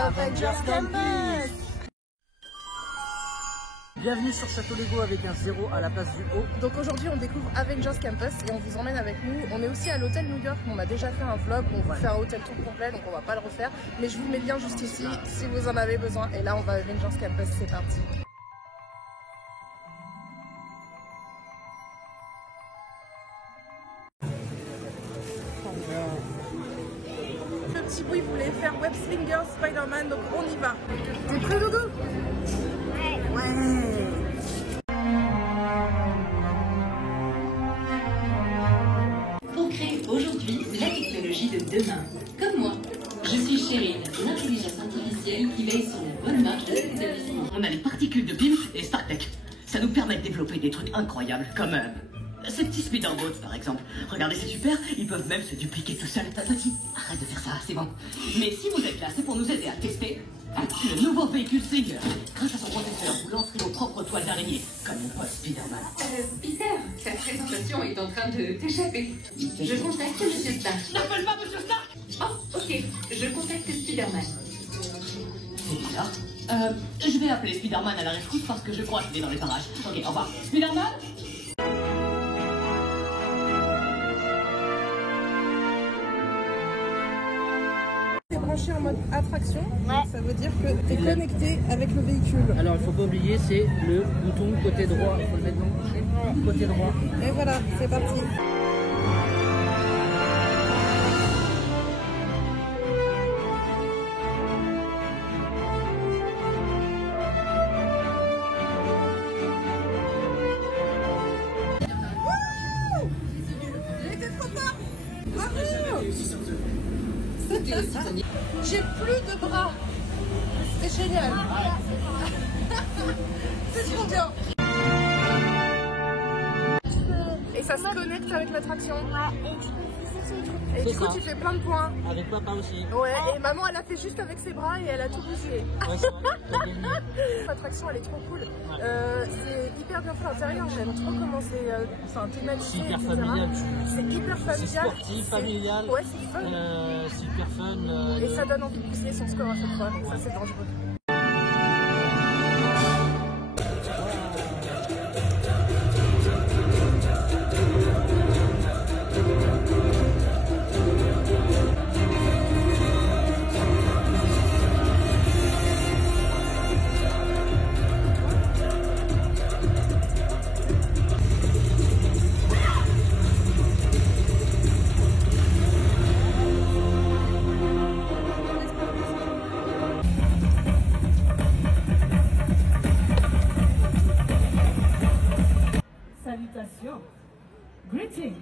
Avengers Campus. Bienvenue sur Château Lego avec un 0 à la place du O. Donc aujourd'hui on découvre Avengers Campus et on vous emmène avec nous. On est aussi à l'hôtel New York, on a déjà fait un vlog, on vous fait un hôtel tour complet donc on va pas le refaire. Mais je vous mets bien juste ici si vous en avez besoin. Et là on va à Avengers Campus, c'est parti. Le petit bout il voulait faire Web Slinger Spider-Man donc on y va. T'es prêt Doudou? Ouais. Pour créer aujourd'hui la technologie de demain. Comme moi, je suis Cheryl, l'intelligence artificielle qui veille sur la bonne marche de l'établissement. On a les particules de PIM et StarTech. Ça nous permet de développer des trucs incroyables, comme ces petits speederboats par exemple. Regardez, c'est super, ils peuvent même se dupliquer tout seuls. Petit, arrête de faire ça, c'est bon. Mais si vous êtes là, c'est pour nous aider à tester le nouveau véhicule Slinger. Grâce à son processeur, vous lancerez vos propres toiles d'araignée, comme mon pote Spider-Man. Peter, ta présentation est en train de t'échapper. Je contacte Monsieur Stark. N'appelle pas Monsieur Stark! Oh, ok, je contacte Spider-Man. C'est bizarre. Je vais appeler Spider-Man à la rescousse parce que je crois qu'il est dans les parages. Ok, au revoir. Spider-Man? T'es branché en mode attraction, ça veut dire que t'es connecté avec le véhicule. Alors il faut pas oublier, c'est le bouton côté droit. Il faut le mettre dans côté droit. Et voilà, c'est parti. J'ai plus de bras. C'est génial. C'est trop bien. Et ça se connecte avec l'attraction. Et du coup tu fais plein de points. Avec papa aussi. Ouais, et maman elle a fait juste avec ses bras et elle a tout bougé. Ouais, c'est vrai. L'attraction elle est trop cool. C'est hyper bien fait à l'intérieur, j'aime trop comment c'est thématisé. C'est hyper etc. familial. C'est hyper familial. C'est sportif, familial. Ouais, c'est fun. C'est hyper fun. Et ça donne envie de pousser son score à chaque fois, donc ça c'est dangereux. Salutations. Greetings.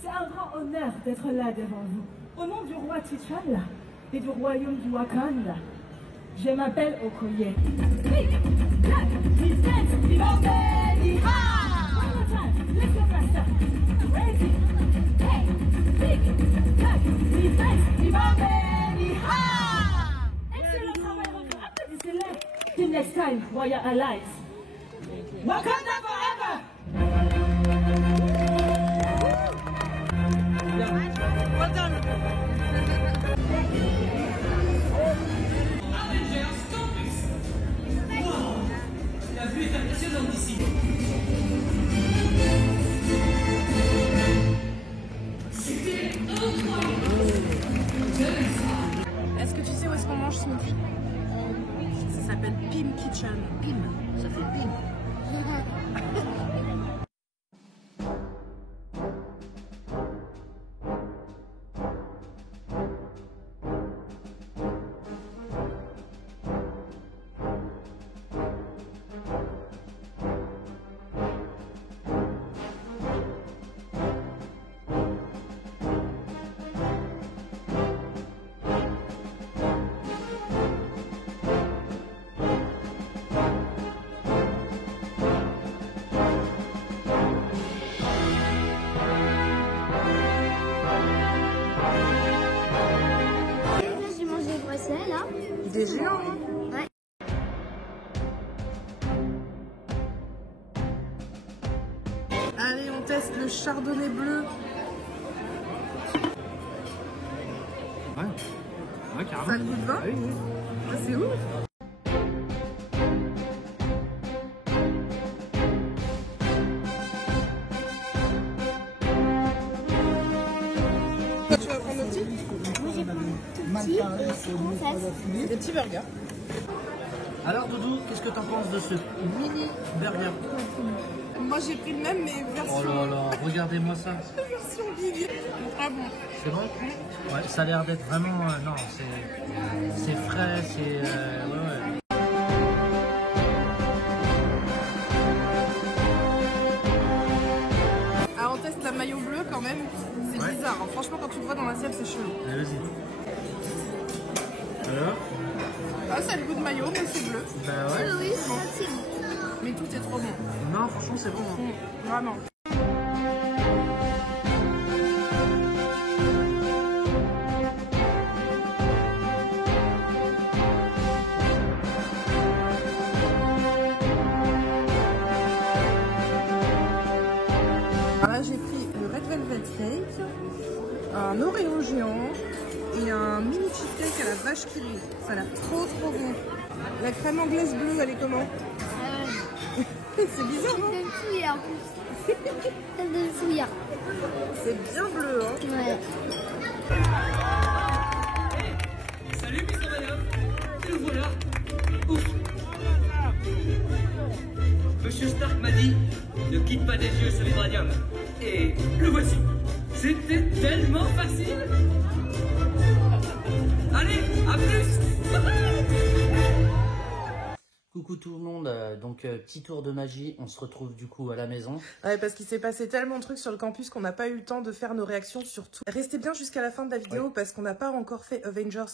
C'est un grand honneur d'être là devant vous. Au nom du roi T'Challa et du royaume du Wakanda, je m'appelle Okoye. Excellent travail, applaudissez-les. Till next time, Royal Allies. Wakanda forever! La vue est impressionnante d'ici. C'était incroyable. Est-ce que tu sais où est-ce qu'on mange ce midi? Ça s'appelle Pim Kitchen. Pim, ça fait Pim. Des géants, hein. Ouais. Allez, on teste le chardonnay bleu. Ouais, carrément. Ça a le goût de vin? Ah oui, oui. C'est des petits burgers. Alors Doudou, qu'est-ce que t'en penses de ce mini burger? Moi j'ai pris le même mais version. Oh là là, regardez-moi ça. Version Big. Ah bon. C'est bon? Ouais, ça a l'air d'être vraiment... non, c'est frais, c'est... ouais. Alors on teste la maillot bleue quand même. C'est Ouais. bizarre. Hein. Franchement quand tu le vois dans l'assiette c'est chelou. Allez, vas-y. Alors? Ah ça a le goût de maillot mais c'est bleu. Bah ouais. Oui, Bon. c'est bon. Mais tout est trop bon. Non, franchement, c'est bon. Hein. Vraiment. Alors là j'ai pris le Red Velvet Cake, un Oreo géant et un mini cheesecake à la vache qui rit. Ça a l'air trop bon. La crème anglaise bleue elle est comment? C'est bizarre non? Ça me souille en plus. Ça me souille. C'est bien bleu hein. Ouais. Salut, Mr. Madame. Le voilà. Ouf. Monsieur Stark m'a dit, ne quitte pas des yeux ce vibranium. Et le voici. C'était tellement facile. Allez, à plus. Coucou tout le monde, donc petit tour de magie, on se retrouve du coup à la maison. Ouais, parce qu'il s'est passé tellement de trucs sur le campus qu'on n'a pas eu le temps de faire nos réactions sur tout. Restez bien jusqu'à la fin de la vidéo parce qu'on n'a pas encore fait Avengers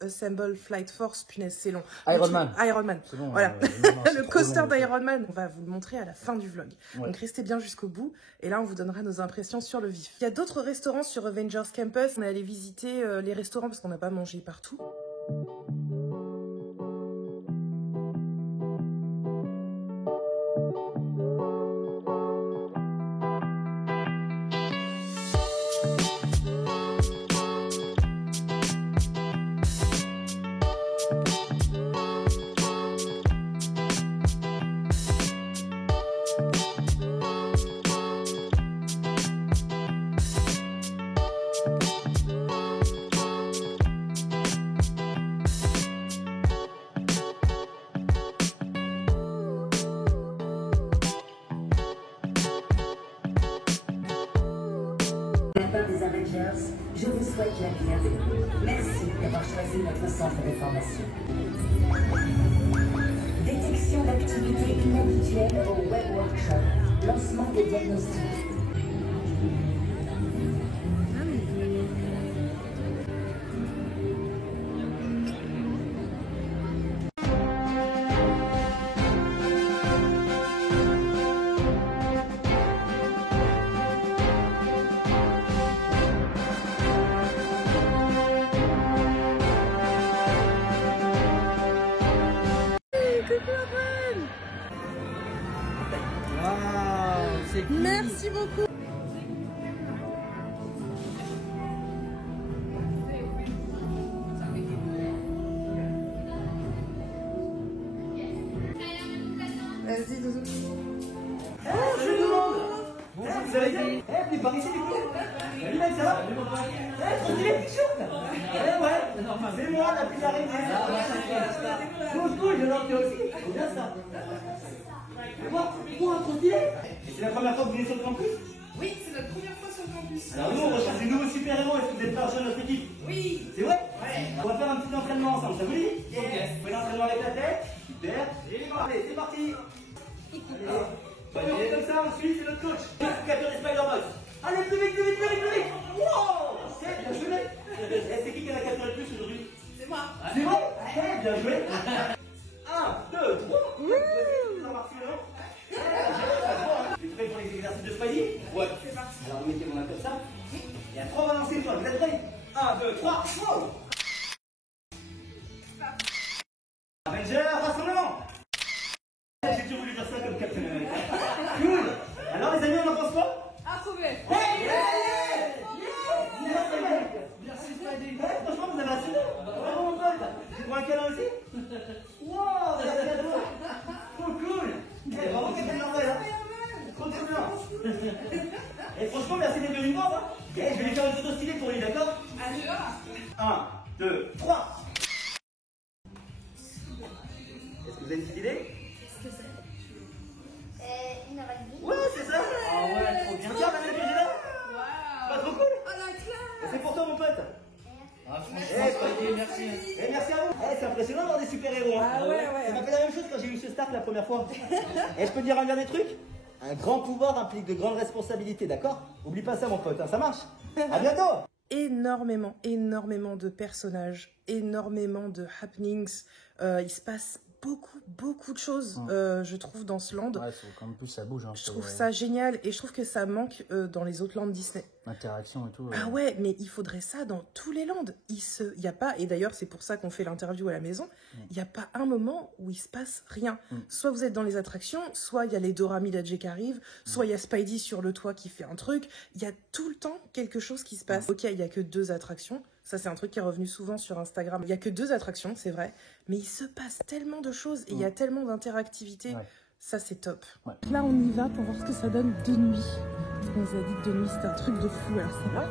Assemble Flight Force, punaise c'est long. Iron Man. C'est bon, voilà. non, Le coaster d'Iron Man, on va vous le montrer à la fin du vlog. Ouais. Donc restez bien jusqu'au bout et là on vous donnera nos impressions sur le vif. Il y a d'autres restaurants sur Avengers Campus, on est allé visiter les restaurants parce qu'on n'a pas mangé partout. Des Avengers, je vous souhaite la bienvenue. Merci d'avoir choisi notre centre de formation. Détection d'activités inhabituelles au Web Workshop. Lancement des diagnostics. Waouh, c'est cool. Merci beaucoup. Vas-y, Doudou. Salut tout le monde. Vous allez bien? Vous par ici du coup? Salut mec, ça va? Tranquille les t-shirts? Ouais, c'est moi la plus arrêtée. Cool, je l'en fais aussi. C'est bien ça. Moi, tranquille. C'est la première fois que vous venez sur le campus? Oui, c'est notre première fois sur le campus. Alors nous, on recherche des nouveaux super-héros. Est-ce que vous êtes prêts à rejoindre notre équipe? Oui. C'est vrai? Ouais. On va faire un petit entraînement ensemble, ça vous dit? Ok. Vous faites l'entraînement avec la tête. Super. Allez, c'est parti. Allez, on fait comme ça, ensuite c'est notre coach. Capture des Spider-Bots. Allez, plus vite, plus vite, plus vite, plus vite. Wow. C'est bien joué. C'est qui a capturé le plus aujourd'hui? C'est moi. C'est moi? Bien joué. 1, 2, 3. Ça marche bien. Tu es prêt pour les exercices de Spidey? Ouais. C'est parti. Alors vous mettez vos mains comme ça. Et à 3, on va lancer une fois. Vous êtes prêts? 1, 2, 3, wow. Avenger, rassemblement. J'ai toujours voulu dire ça comme Captain America. Cool. Alors les amis, on en pense quoi? Approuvé. Merci Spidey. Franchement, vous avez assuré. Vraiment mon pote. J'ai droit à un câlin aussi? Wow, merci à toi. Trop cool. Bravo Captain Marvel. Trop bien. Et franchement, merci d'être venu me voir. Je vais lui faire une photo stylée pour lui, d'accord? 1, 2, 3. avez une petite idée? Qu'est-ce que c'est? Une araignée. Ouais, c'est ça. Ah ouais, trop bien. Regarde, regardez que j'ai là. Pas trop cool? Oh la classe! C'est pour toi, mon pote. Ah, franchement, Spidey, merci. Et merci à vous. C'est impressionnant d'avoir des super-héros. Hein. Ah ouais. Ça m'a fait la même chose quand j'ai eu ce Stark la première fois. Et je peux te dire un dernier truc? Un grand pouvoir implique de grandes responsabilités, d'accord? Oublie pas ça, mon pote, hein, ça marche. À bientôt. Énormément de personnages, énormément de happenings. Il se passe beaucoup de choses, je trouve, dans ce land. Ouais, comme plus ça bouge. Hein, je trouve ça génial et je trouve que ça manque dans les autres lands Disney. L'interaction et tout. Ah ouais, mais il faudrait ça dans tous les lands. Il y a pas, et d'ailleurs c'est pour ça qu'on fait l'interview à la maison, il n'y a pas un moment où il se passe rien. Soit vous êtes dans les attractions, soit il y a les Dora Milaje qui arrivent, soit il y a Spidey sur le toit qui fait un truc. Il y a tout le temps quelque chose qui se passe. Ok, il n'y a que 2 attractions. Ça, c'est un truc qui est revenu souvent sur Instagram. Il n'y a que 2 attractions, c'est vrai. Mais il se passe tellement de choses et il y a tellement d'interactivité. Ouais. Ça, c'est top. Ouais. Là, on y va pour voir ce que ça donne de nuit. On nous a dit que de nuit, c'était un truc de fou. Alors, c'est vrai.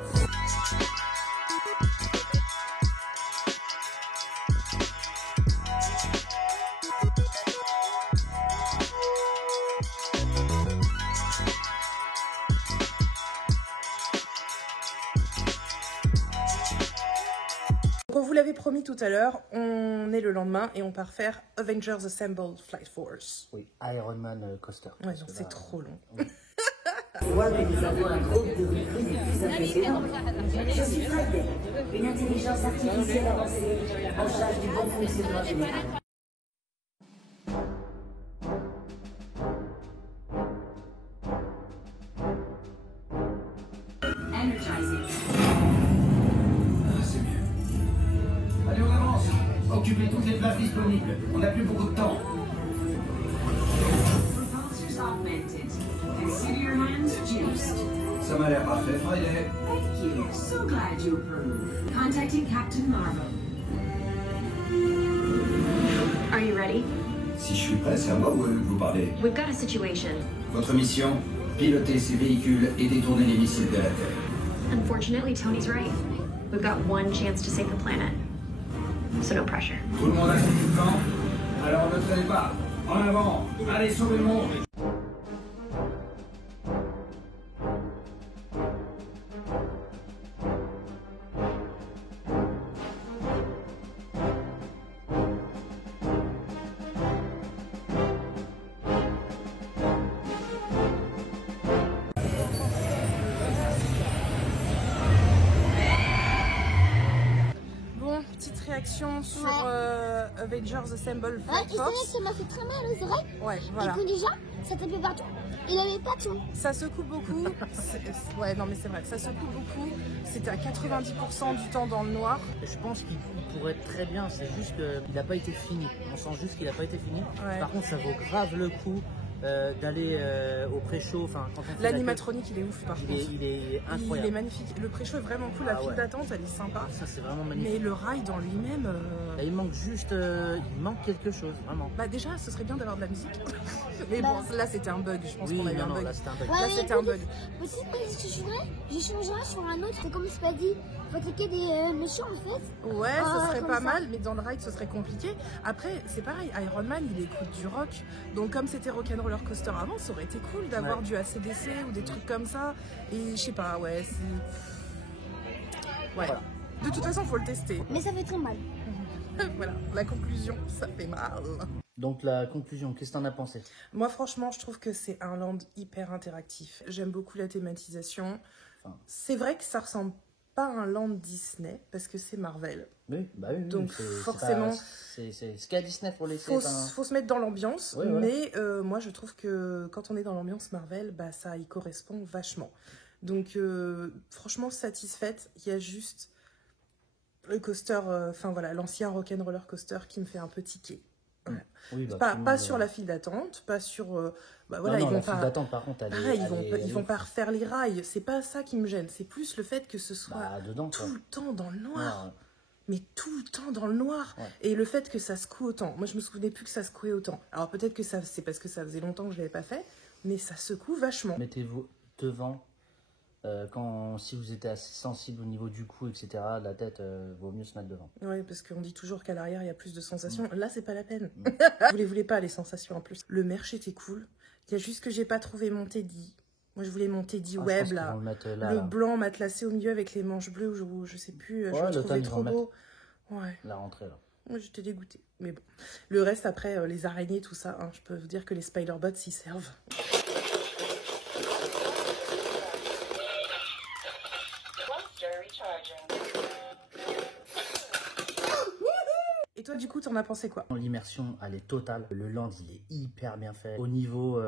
On vous l'avait promis tout à l'heure, on est le lendemain et on part faire Avengers Assemble Flight Force. Oui, Iron Man Coaster. Ouais, donc c'est trop long. Je vois que nous avons un groupe de recrues des plus impressionnants. Je suis Friday, une intelligence artificielle avancée en charge du bon fonctionnement général. Occupez toutes les places disponibles. On n'a plus beaucoup de temps. Ça m'a l'air parfait, Friday. Thank you. So glad you approve. Contacting Captain Marvel. Are you ready? Si je suis prêt, c'est à moi ou à eux que vous parlez. We've got a situation. Votre mission, piloter ces véhicules et détourner les missiles de la Terre. Unfortunately, Tony's right. We've got one chance to save the planet. So no pressure. Tout le monde a sorti le camp? Alors ne traînez pas. En avant. Allez, sauvez le monde. Sur Avengers Assemble Flight Force. Et ça m'a fait très mal aux oreilles. Ouais, voilà. Et que déjà, ça tapait partout. Il avait pas tout. Ça secoue beaucoup. Ouais, non mais c'est vrai, ça secoue beaucoup. C'était à 90% du temps dans le noir. Je pense qu'il pourrait être très bien, c'est juste qu'il n'a pas été fini. On sent juste qu'il n'a pas été fini. Ouais. Par contre, ça vaut grave le coup d'aller au pré-show. L'animatronique, il est ouf par contre. Il est incroyable. Il est magnifique. Le pré-show est vraiment cool. La file d'attente, elle est sympa. Ça, c'est vraiment magnifique. Mais le ride en lui-même. Il manque juste. Il manque quelque chose, vraiment. Bah, déjà, ce serait bien d'avoir de la musique. Mais bon, là, c'était un bug. Je pense qu'on a eu un bug. Là, c'était un bug. Là, c'était un bug. Aussi, ce que je ferais, j'échangerais sur un autre, comme Spidey. Faut attaquer des méchants en fait. Ouais, ce serait pas mal, mais dans le ride, ce serait compliqué. Après, c'est pareil, Iron Man, il écoute du rock. Donc, comme c'était Rock'n'Roller Coaster avant, ça aurait été cool d'avoir du AC/DC ou des trucs comme ça. Et je sais pas, ouais, c'est. Ouais. Voilà. De toute façon, faut le tester. Mais ça fait très mal. Voilà, la conclusion, ça fait mal. Donc la conclusion, qu'est-ce que t'en as pensé? Moi franchement, je trouve que c'est un land hyper interactif. J'aime beaucoup la thématisation. C'est vrai que ça ressemble pas à un land Disney, parce que c'est Marvel. Oui, bah oui. Donc forcément... C'est ce qu'a Disney pour les faut se mettre dans l'ambiance, oui, mais moi je trouve que quand on est dans l'ambiance Marvel, bah ça y correspond vachement. Donc franchement satisfaite, il y a juste... le coaster, voilà, l'ancien Rock'n'Roller Coaster qui me fait un peu tiquer. Ouais. Oui, bah, pas sur la file d'attente, pas sur... voilà, non, ils vont la file d'attente, par contre, ils vont pas refaire les rails. C'est pas ça qui me gêne. C'est plus le fait que ce soit dedans, tout le temps dans le noir. Ouais. Mais tout le temps dans le noir. Ouais. Et le fait que ça secoue autant. Moi, je me souvenais plus que ça secouait autant. Alors peut-être que c'est parce que ça faisait longtemps que je l'avais pas fait, mais ça secoue vachement. Mettez-vous devant Si vous êtes assez sensible au niveau du cou, etc., la tête, vaut mieux se mettre devant. Oui, parce qu'on dit toujours qu'à l'arrière, il y a plus de sensations. Là, c'est pas la peine. Vous voulez pas les sensations en plus. Le merch était cool. Il y a juste que j'ai pas trouvé mon teddy. Moi, je voulais mon teddy web, là. Le blanc matelassé au milieu avec les manches bleues, je sais plus. Je le trouvais trop beau. Ouais. La rentrée, là. Moi, j'étais dégoûtée. Mais bon. Le reste, après, les araignées, tout ça, hein, je peux vous dire que les Spider-Bots s'y servent. Et toi, du coup, t'en as pensé quoi? L'immersion, elle est totale. Le land, il est hyper bien fait. Au niveau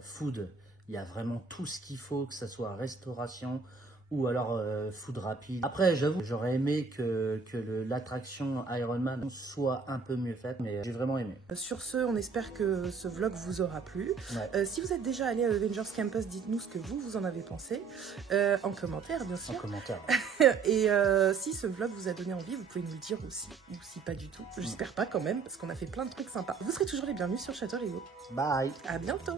food, il y a vraiment tout ce qu'il faut, que ce soit restauration ou alors food rapide. Après, j'avoue, j'aurais aimé que l'attraction Iron Man soit un peu mieux faite, mais j'ai vraiment aimé. Sur ce, on espère que ce vlog vous aura plu. Ouais. Si vous êtes déjà allé à Avengers Campus, dites-nous ce que vous en avez pensé. En commentaire, bien sûr. En commentaire. Et si ce vlog vous a donné envie, vous pouvez nous le dire aussi. Ou si pas du tout. J'espère pas quand même, parce qu'on a fait plein de trucs sympas. Vous serez toujours les bienvenus sur Château Lego. Bye. À bientôt.